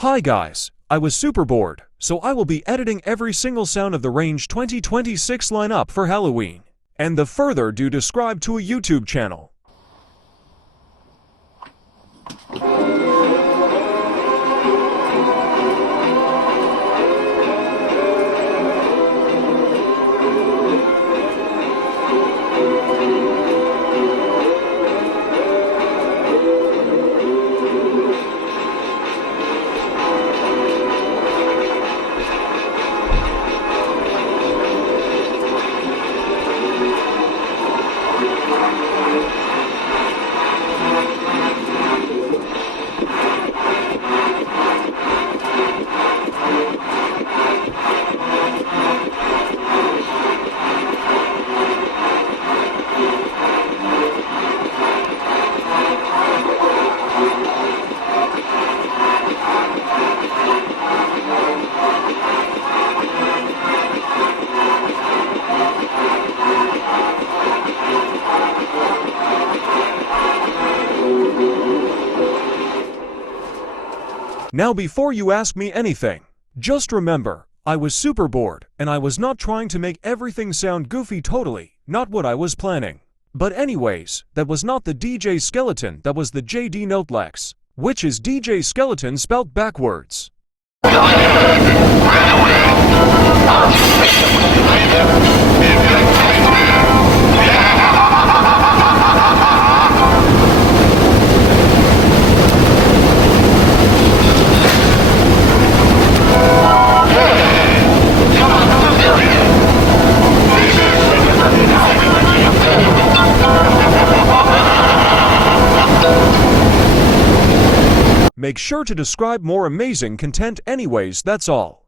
Hi guys, I was super bored, so I will be editing every single sound of the Range 2026 lineup for Halloween. And the further do describe to a YouTube channel. Now before you ask me anything, just remember, I was super bored and I was not trying to make everything sound goofy, totally not what I was planning. But anyways, that was not the DJ Skeleton, that was the JD Notelex, which is DJ Skeleton spelt backwards. Make sure to describe more amazing content anyways, that's all.